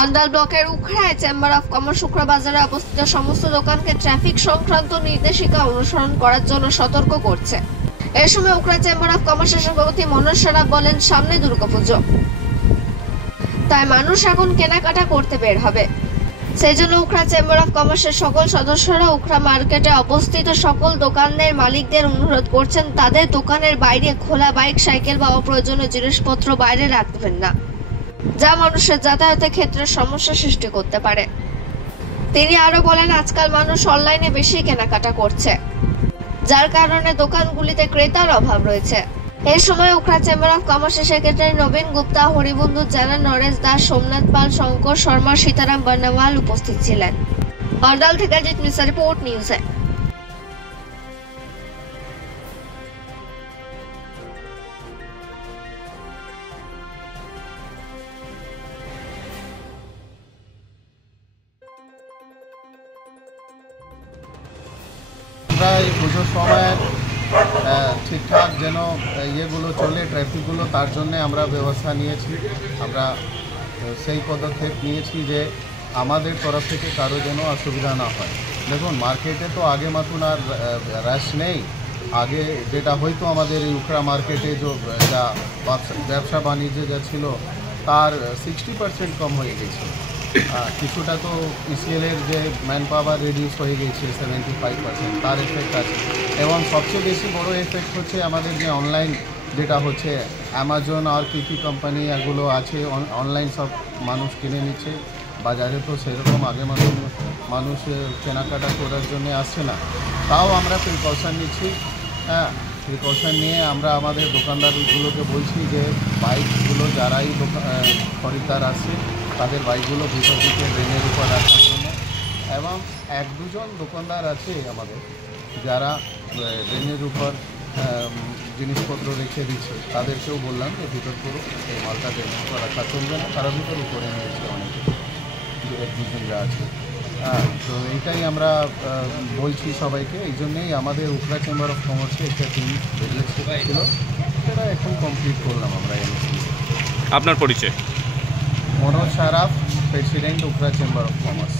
অন্ডাল ব্লকের উখড়ায় chamber of commerce Ukhra বাজারে অবস্থিত সমস্ত দোকানকে ট্রাফিক সংক্রান্ত নির্দেশিকা অনুসরণ করার জন্য সতর্ক করছে। এ সময় উখড়া চেম্বার অফ কমার্সের সভাপতি মনোজ সারাফ বলেন, সামনে দুর্গাপুজো, তাই মানুষ এখন কেনাকাটা করতে বের হবে। সেই জন্য উখড়া চেম্বার অফ কমার্সের সকল সদস্যরা উখড়া মার্কেটে অবস্থিত সকল দোকানের মালিকদের অনুরোধ করছেন তাদের দোকানের বাইরে খোলা বাইক, সাইকেল বা অপ্রয়োজনীয় জিনিসপত্র বাইরে রাখবেন না, যা মানুষের যাতায়াতের ক্ষেত্রে সমস্যা সৃষ্টি করতে পারে। তিনি আরো বলেন, আজকাল মানুষ অনলাইনে বেশি কেনাকাটা করছে, যার কারণে দোকানগুলিতে ক্রেতার অভাব রয়েছে। এই সময় উখড়া চেম্বার অফ কমার্সের সেক্রেটারি নবীন গুপ্তা, হরিবন্ধু জানা, নরেশ দাস, সোমনাথ পাল, শঙ্কর শর্মা, সীতারাম বর্ণওয়াল উপস্থিত ছিলেন। অন্ডাল থেকে জিৎ মিশ্রা, রিপোর্ট নিউজে। আমরা এই পুজোর সময় ঠিকঠাক যেন ইয়েগুলো চলে, ট্রাফিকগুলো, তার জন্যে আমরা ব্যবস্থা নিয়েছি। আমরা সেই পদক্ষেপ নিয়েছি যে আমাদের তরফ থেকে কারো যেন অসুবিধা না হয়। দেখুন, মার্কেটে তো আগে মতন আর রাশ নেই। আগে যেটা হয়তো আমাদের এই উখড়া মার্কেটে যা ব্যবসা বাণিজ্য যা ছিল তার 60% কম হয়ে গেছে। কিছুটা তো ইসিএলের যে ম্যান পাওয়ার রিডিউস হয়ে গেছে 75%, তার এফেক্ট আছে। এবং সবচেয়ে বেশি বড় এফেক্ট হচ্ছে আমাদের যে অনলাইন যেটা হচ্ছে অ্যামাজন আর কি কোম্পানি এগুলো আছে, অনলাইন সব মানুষ কিনে নিচ্ছে। বাজারে তো সেরকম আগে মানুষ কেনাকাটা করার জন্য আসছে না। তাও আমরা প্রিকশন নিচ্ছি। প্রিকশন নিয়ে আমরা আমাদের দোকানদারগুলোকে বলছি যে বাইকগুলো যারাই খরিদ্দার আসছে তাদের বাইকগুলো ভিতর দিকে ড্রেনের উপর রাখার জন্য, এবং 1-2 দোকানদার আছে আমাদের যারা ড্রেনের উপর জিনিসপত্র রেখে দিচ্ছে, তাদেরকেও বললাম যে ভিতর করো, এই মালটা ড্রেনের উপর রাখা চলবে না। তারা ভিতর উপরে নিয়েছে অনেকে, 1-2 আছে। তো এইটাই আমরা বলছি সবাইকে। এই জন্যেই আমাদের উখড়া চেম্বার অফ কমার্সে একটা টিম বেরিয়েছিল, সেটা এখন কমপ্লিট করলাম আমরা। আপনার পরিচয়? Manoj Saraf, president Ukhra chamber of commerce.